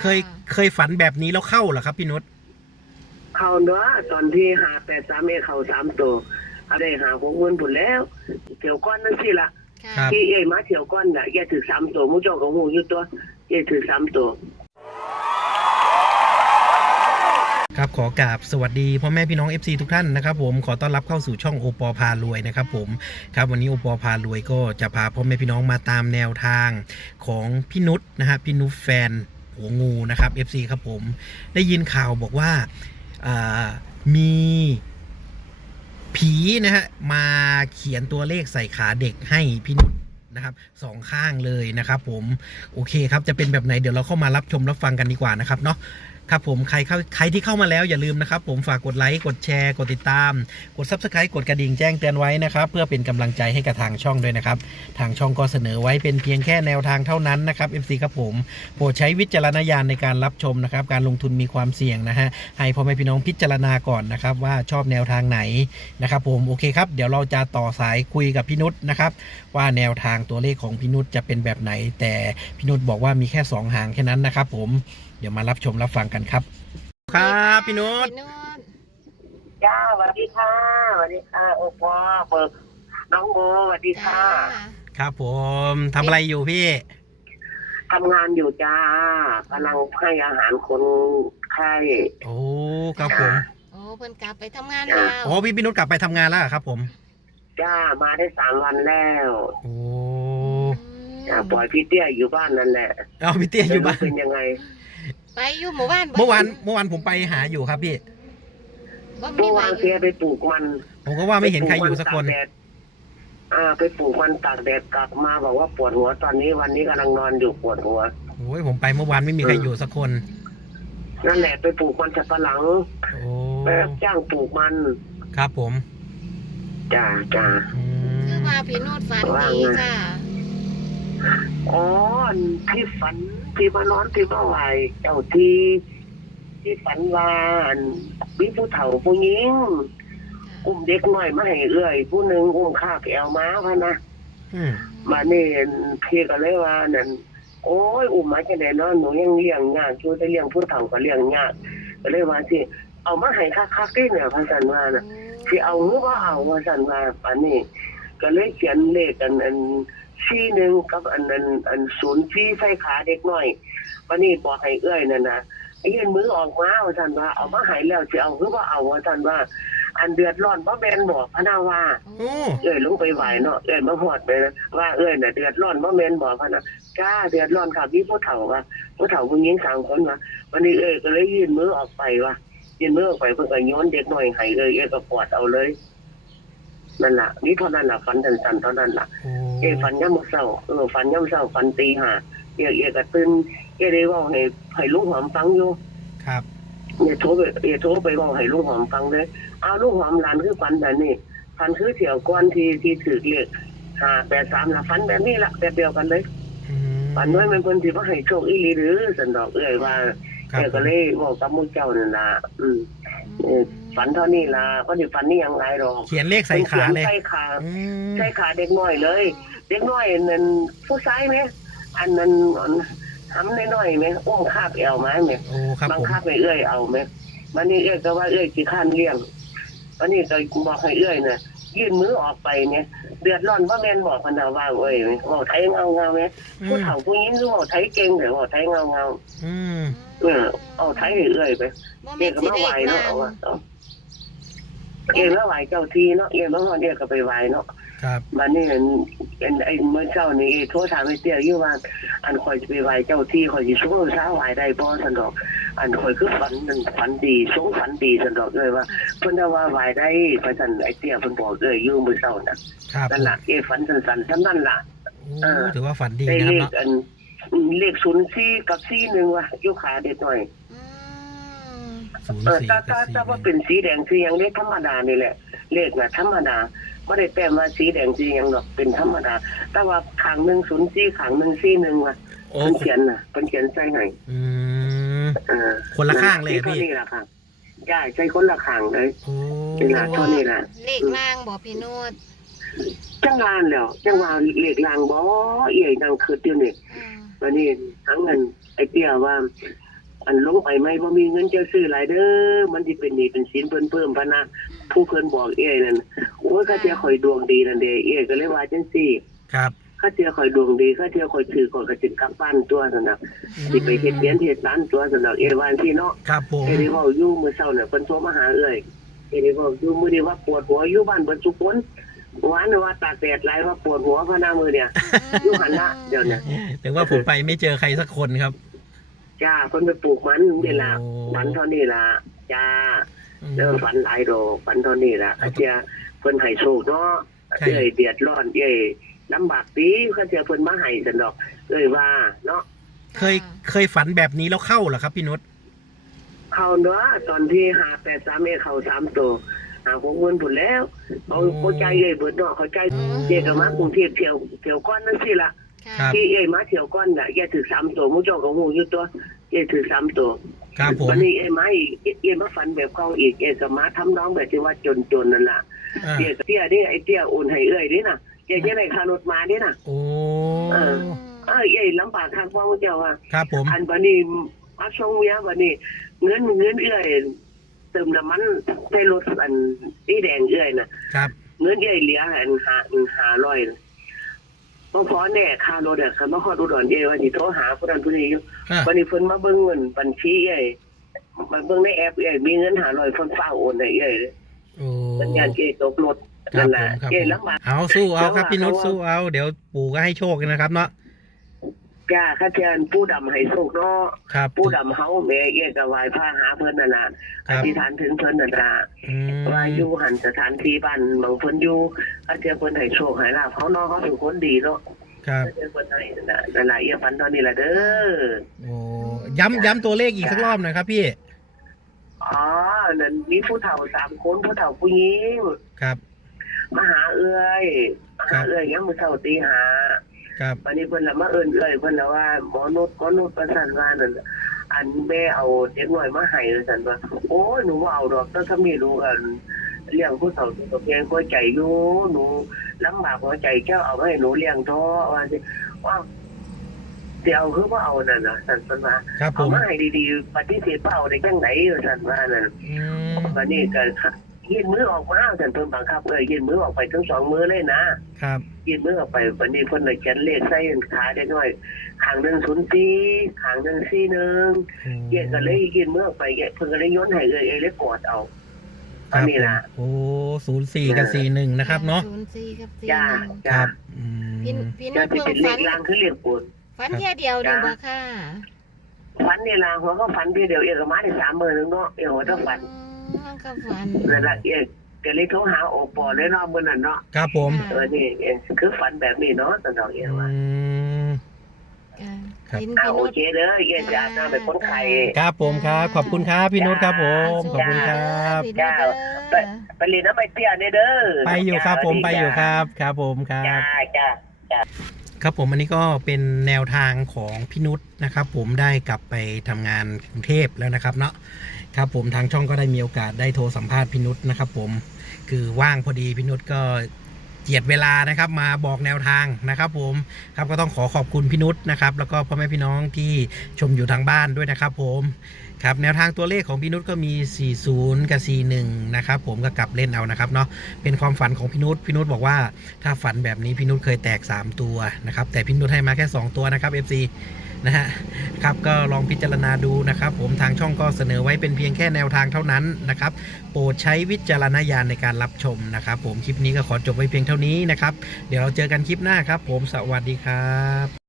เคยเคยฝันแบบนี้แล้วเข้าเหรอครับพี่นุชเขาเนาะตอนที่หาแปดสามเอเขาสามตัวเขาได้หาหกหมื่นผลแล้วเที่ยวก้อนนั่นสิละครัค่ะบที่เอ้ยมาเที่ยวก้อนน่ะแกถือสามตัวมุจอกของหูอยู่ตัวแกถือสามตัวครับขอกราบสวัสดีพ่อแม่พี่น้อง FC ทุกท่านนะครับผมขอต้อนรับเข้าสู่ช่องโอปอพารวยนะครับผมครับวันนี้โอปอพารวยก็จะพาพ่อแม่พี่น้องมาตามแนวทางของพี่นุชนะฮะพี่นุชแฟน หัวงูนะครับ FC ครับผมได้ยินข่าวบอกว่าามีผีนะฮะมาเขียนตัวเลขใส่ขาเด็กให้พี่นุชนะครับสองข้างเลยนะครับผม โอเคครับ จะเป็นแบบไหนเดี๋ยวเราเข้ามารับชมรับฟังกันดีกว่านะครับเนาะ ครับผมใครเข้าใครที่เข้ามาแล้วอย่าลืมนะครับ ผมฝากกดไลค์กดแชร์กดติดตาม กด Subscribe กดกระดิ่งแจ้งเตือนไว้นะครับเพื่อเป็นกำลังใจให้กับทางช่องด้วยนะครับทางช่องก็เสนอไว้เป็นเพียงแค่แนวทางเท่านั้นนะครับ FC ครับผมโปรดใช้วิจารณญาณในการรับชมนะครับการลงทุนมีความเสี่ยงนะฮะให้พ่อแม่พี่น้องพิจารณาก่อนนะครับว่าชอบแนวทางไหนนะครับผมโอเคครับเดี๋ยวเราจะต่อสายคุยกับพี่นุชนะครับว่าแนวทางตัวเลขของพี่นุชจะเป็นแบบไหน แต่พี่นุชบอกว่ามีแค่สองหางแค่นั้นนะครับผมเดี๋ยวมารับชมรับฟังกันครับ ครับพี่นุชพี่นุชจ้าสวัสดีค่ะสวัสดีค่ะ โอปอเบิกน้องโบสวัสดีจ้าค่ะครับ ผมทำอะไรอยู่พี่ ทำงานอยู่จ้ากำลังให้อาหารคนไข้โอ้ครับผมโอ้เพิ่นกลับไปทำงานแล้วโอ้พี่พี่นุชกลับไปทำงานแล้วเหรอครับ ผม จ้ามาได้สามวันแล้ว โอ้ จ้าปล่อยพี่เตี้ยอยู่บ้านนั่นแหละเอาพี่เตี้ยอยู่บ้านไม่รู้เป็นยังไง ไปอยู่หมู่บ้านบ่เมื่อวานเมื่อวานผมไปหาอยู่ครับพี่ บ่มีเมื่อไปวานอแกยู่ไปปลูกมันผมก็ว่าไม่เห็นใครอยู่สักคน ไปปลูมัตาแดดอ่า ไปปลูกมันตากแดดกลับมาบอกว่าปวดหัวตอนนี้วันนี้กำลังนอนอยู่ปวดหัว โอ้ยผมไปเมื่อวานไม่มีใครอยู่สักคน นั่นแหละไปปลูกมันสับปะหลังโอ้ไปรับจ้างปลูกมันครับผมจ้าจ้า อืมคือว่าพี่นุชฝันว่าดีไงค่ะ อ๋อที่ฝันที่มานอนที่มาไหวเจ้าที่ที่ฝันว่าอันมีผู้เฒ่าผู้หญิงอุ้มเด็กน้อยมาให้เอื้อย ผู้หนึ่งอุ้มข้าแกวม้าพะนะอืมมาเนี่ยพี่ก็เลยว่านั่นโอ้ยอุ้มมาจะไหนเนาะหนูยังเลี้ยงยากช่วยจะเลี้ยงผู้เฒ่าก็เลี้ยงยากก็เลยว่าสิเอามาให้คักๆที่เนี่ยพันสันว่าน่ะสิเอาหรือว่าเอาว่าสันว่าปานนี้ก็เลยเขียนเลขอันอัน ซี่หนึ่งกับอันอันอันศูนย์ซี่ใส่ขาเด็กน้อยวันนี้บอกให้เอื้อยนั่นนะไอ้ยื่นมือออกมาว่าสันว่าเอามาให้แล้วสิเอาหรือว่าเอาว่าสันว่า อันเดือดร้อนเพราะแมนบอกพะนาว่าโอ้เอ้ยลงไปไหวเนาะเอ้ยมาหอดไปนะว่าเอ้ยน่ะเดือดร้อนบ่แม่นบ่พะนะจ้าเดือดร้อนครับมีผู้เฒ่าว่าผู้เฒ่าผู้หญิงสามคนว่าวันนี้เอ้ยก็เลยยื่นมือออกไปว่ายื่นมือออกไปเพิ่นก็โยนเด็กน้อยให้เลยเอ้ยก็ปวดเอาเลยนั่นล่ะนี่เท่านั้นล่ะฝันสั้นๆเท่านั้นล่ะโอ้ เอ้ยฝันยามมื้อเช้าเออฝันยามเช้าฝันตีห้าเอ้ยเอ้ยก็ตื่นเอ้ยได้เว้าให้ให้ลุงหอมฟังอยู่ครับเนี่ยโทรไปเอ้ยโทรไปเว้าให้ลุงหอมฟังเลยอ้าวลุงหอมหลานคือฝันแบบนี้ฟันคือเถี่ยวก้อนที่ที่ถือเลขห้าแปดสามละฟันแบบนี้ละแบบเดียวกันเลยอืมฟันไว้มันคนที่ว่าให้โชคอีหลีหรือสันดอกเอ่ยว่าครับเอ่ยก็เลยบอกกับหมูเจ้านั่นละอืมเอ่อ ฝันเท่านี้ละก็ดิฝันนี่ยังไงหรอกเขียนเลขใส่ขาเลยใส่ขาอืมใส่ขาเด็กน้อยเลย เด็กน้อยนั่นผู้ชายไหมอันนั้นอันทำน้อยๆไหมอุ้มคาบเอวมาไหมโอ้ครับบังผมคับให้เอื้อยเอาไหมมันนี่เอื้อยก็ว่าเอื้อยสิข้านเลี้ยงวันนี้ก็บอกให้เอื้อยน่ะ ยื่นมือออกไปเนี่ยเดือดร้อนว่าแม่นบอกพนนาว่าเอ้ยบอกไทยเงาเงาไหมอืผู้มเฒ่าผู้หญิงคือบอกไทยเก่งแต่บอกไทยเงาเงาอืมเออเอาไทยให้เอื้อยไปบ่เรีแม่ยนกก็สิมาเลไหวขเนาะนางเอาว่าเอาเองแล้วไหวเจ้าทีเนาะเองแล้วเรียกก็ไปไหวเนาะครับมันนี่เห็นเห็นไอ้เมื่อเช้านี่โทรถามไอ้เตี้ยอยู่ว่าอันคอยจะไปไหวเจ้าที่คอยจะช่วยเช้าไหวได้บ่สันดอก อันคอยคือฝันมันฝันดีสงฝันดีสันดอกเลยว่า เพิ่นว่าไหวได้พระสันไอ้เตี้ยเพิ่นบอกเลยอยู่มื้อเช้าน่ะครับนั่นล่ะเอ้ฝันสั้นๆซ้ำนั่นล่ะโอ้ถือว่าฝันดีได้นะคเลรับขเนาะอันเลข04กับ41ว่ะอยู่ขาเด็กหน่อยอืมศูนย์เออสี่ถ้ากับถ้าสี่ถ้าว่าเป็นสีแดงสีหยังเลขธรรมดานี่แหละ เลขน่ะธรรมดาบ่ได้แปลว่าสีแดงสีหยังดอกเป็นธรรมดา แต่ว่าข้างหนึง04ข้างหนึง41ว่ะโอ้เพิ่นเขียนน่ะเพิ่นเขียนใส่ให้อืม เออคนละข้างเลยอะท่พี่ นี้ล่ะค่ะใช่ใช่คนละข้างเลย โอ้นี่ล่ะเท่านี้ล่ะ เลขล่างบ่พี่นุชจังหวานแล้วจังหวานเลขลางบ่เอี่ยนางคืออยู่นี่อืมวันนี้ทั้งเงินไอ้เตี้ยว่า อันลงไปไหมว่ามีเงินจะซื้อหลายเด้อมันสิเป็นหนี้เป็นสินเพิ่นเพิ่มพะนะผู้เพิ่นบอกเอ้ยนั่นโอ้ยข้าเทียข่อยดวงดีนั่นเด้เอ้ยก็เลยว่าจังซี่ ครับ ข้าเทียข่อยดวงดีข้าเทียข่อยถือข่อยก็สิกลับบ้านตัวนั่นน่ะสิไปเฮ็ดเรียนเฮ็ดร้านตัวนั่นน่ะเอ้ยว่าจังซี่เนาะครับผมเอ้ยได้เว้าอยู่มื้อเช้าน่ะเพิ่นโทรมาหาเอ้ยเอ้ยได้เว้าอยู่มื้อนี้ว่าปวดหัวอยู่บ้านเบิดทุกคนหวานว่าตากแดดหลายว่าปวดหัวพะนะมื้อเนี่ยอยู่หันละเดี๋ยวเนี่ยถึงว่าผมไปไม่เจอใครสักคนครับจ้าเพิ่นไปปลูกมันเดี๋ยวละโอ้ฝันเท่านี้ล่ะจ้าอืมเริ่มฝันหลายดอกฝันเท่านี้ล่ะข้าเจ้าเพิ่นให้โชคเนาะใช่เอ้ยเดือดร้อนเอ้ย ลำบากปีข้าเจ้าเพิ่นมาให้ซั่นดอกเอ้ยว่า เนาะเคยเคยฝันแบบนี้แล้วเข้าเหรอครับพี่นุชเข้าเนาะตอนที่583เอ้ยเข้าสามตัวหาของเงินพุ่นแล้วเอาเข้าใจเอ้ยเบิดเนาะเข้าใจเจ้ก็มากรุงเทพเที่ยวเที่ยวก่อนนั่นสิล่ะค่ะที่เอ้ยมาเที่ยวก่อนน่ะแกถือสามตัวหมู่เจ้าก็ฮู้อยู่ตัวเอ้ยถือสามตัวครับผมวันนี้เอ้ยมาอีกเอ้ยมาฝันแบบเก่าอีกเอ้ยก็มาทำน้องแบบที่ว่าจนๆนั่นล่ะอ่าเตี้ยเตี้ยนี่ไอ้เตี้ยโอนให้เอ้ยนี่น่ะ เตี้ยจะได้ค่ารถมาเนี่ยน่ะ โอ้เออ เอ้ยเอ้ยลำบากทางพ่อเจ้าอะครับผมอันบัดนี้มาส่งเมียบัดนี้ เงินเงินเอ้ยเติมน้ำมันใส่รถอันสีแดงเอ้ยน่ะ ครับเงินเอ้ยเหลืออันหาอันหาร้อยน่ะบ่พอแน่ค่ารถอะคันมาขอดูดอนเอ้ยว่าสิโทรหาผู้นั้นผู้นี้อยู่อ่าวันนี้เพิ่นมาเบิ่งเงินบัญชีเอ้ยมาเบิ่งในแอปเอ้ยมีเงิน500เพิ่นฟ้าโอนให้เอ้ยโอ้สัญญาณเอ้ยตกรถ ครันั่บนผน่ะมครับเอ้ยผมลำบากเอาสู้เอาครับพี่นุชแล้วว่าสู้เอา เดี๋ยวปู่ก็ให้โชคนะครับเนาะจ้าข้าเชิญผู้ดำให้โชคเนาะครับผู้ดำเฮาแม่เอี้ยก็ไหว้พระหาเพิ่นนั่นล่ะคอรับธิษฐานถึงเพิ่นนั่นล่ะอืมว่าอยู่หันสถานที่บ้านบางเพิ่นอยู่ข้าเชิญเพิ่นให้โชคให้ลาภเขาเนาะเขาเป็นคนดีเนาะครับข้าเชิญเพิ่นให้นั่นน่ะนั่นล่ะเอี้ยฝันตอนนี้ล่ะเด้อโอ้ย้ำย้ำตัวเลขอีกสักรอบหน่อยครับพี่อ๋อนั่นมีผู้เฒ่าสามคนผู้เฒ่าผู้หญิงครับ มาหาเอื้อยมาหาเอื้อยยามมื้อเช้าตีห้าครับวันนี้เพิ่นละมาเอิ้นเอื้อยเพิ่นละว่าหมอนุชหมอนุชประสานว่านั่นน่ะอันแม่เอาเด็กน้อยมาให้ซั่นว่าโอ้ยหนูบ่เอาดอกแต่ถ้ามีรู้กันเลี้ยงผู้เฒ่าตัวเพียงก็ใจอยู่หนูลำบากหัวใจเจ้าเอาให้หนูเลี้ยงท้อว่าสิว่าสิเอาคือบ่เอานั่นน่ะซั่นเพิ่นว่าครับผเอามมาให้ดีๆปฏิเสธบ่เอาได้จังไดซั่นว่านั่นอืมวันนี้ก็ ยื่นมือออกมาซั่นเพิ่นบังคับเอ้ยยื่นมือออกไปทั้งสองมือเลยนะครับยื่นมือออกไปวันนี้เพิ่นเลยเขียนเลขใส่ขาได้น้อยข้างหนึ่งศูนย์สี่ข้างหนึ่งสี่หนึ่งเย็นก็เลยยื่นมือออกไปเพิ่นก็เลยโย้อนให้เลยเอยเลยกอดเอาตอนนี้ล่ะโอ้ศูนย์สี่กับสี่หนึ่งนะครับเนาะศูนย์สี่กับสี่จ้าหนึ่งคจ้ารับอืมพี่พี่จะนุชสิเพิ่งเป็นเลฝัขนล่างคือเลขบนฝันแค่เดียวนี่บ่ค่ะฝันนี่ล่ะหัวก็ฝันทีเดียวเอกมาได้สามมื้อนึงเนาะเอกว่าต้องฝัน อืมก็ฝันนั่นล่ะเอกก็เลยโทรหาโอปอเลยเนาะมื้อนั้นเนาะครับผมเออนี่เอกคือฝันแบบนี้เนาะตอนเราเอกว่าอืมครับเอ้าวโอเคเด้อเอกจะอาบน้ำเป็นคนไข้ครับผมครับ ขอบคุณครับพี่นุชครับผมขอบคุณครับพี่นุชเด้อไปเรียนน้ำไปเตี้ยนี่เด้อไปอยู่ครับผมไปอยู่ครับ ครับผมครับจ้าบจ้า ครับผมอันนี้ก็เป็นแนวทางของพี่นุชนะครับ ผมได้กลับไปทำงานกรุงเทพแล้วนะครับเนาะครับผมทางช่องก็ได้มีโอกาสได้โทรสัมภาษณ์พี่นุชนะครับ ผมคือว่างพอดีพี่นุชก็เจียดเวลานะครับมาบอกแนวทางนะครับ ผมครับก็ต้องขอขอบคุณพี่นุชนะครับ แล้วก็พ่อแม่พี่น้องที่ชมอยู่ทางบ้านด้วยนะครับ ผมครับแนวทางตัวเลขของพี่นุชก็มี 40 กับ 41 นะครับผมก็กลับเล่นเอานะครับเนาะเป็นความฝันของพี่นุชพี่นุชบอกว่าถ้าฝันแบบนี้พี่นุชเคยแตก 3 ตัวนะครับแต่พี่นุชให้มาแค่ 2 ตัวนะครับ FC นะฮะครับก็ลองพิจารณาดูนะครับ ผมทางช่องก็เสนอไว้เป็นเพียงแค่แนวทางเท่านั้นนะครับ โปรดใช้วิจารณญาณในการรับชมนะครับ ผมคลิปนี้ก็ขอจบไว้เพียงเท่านี้นะครับ เดี๋ยวเราเจอกันคลิปหน้าครับ ผมสวัสดีครับ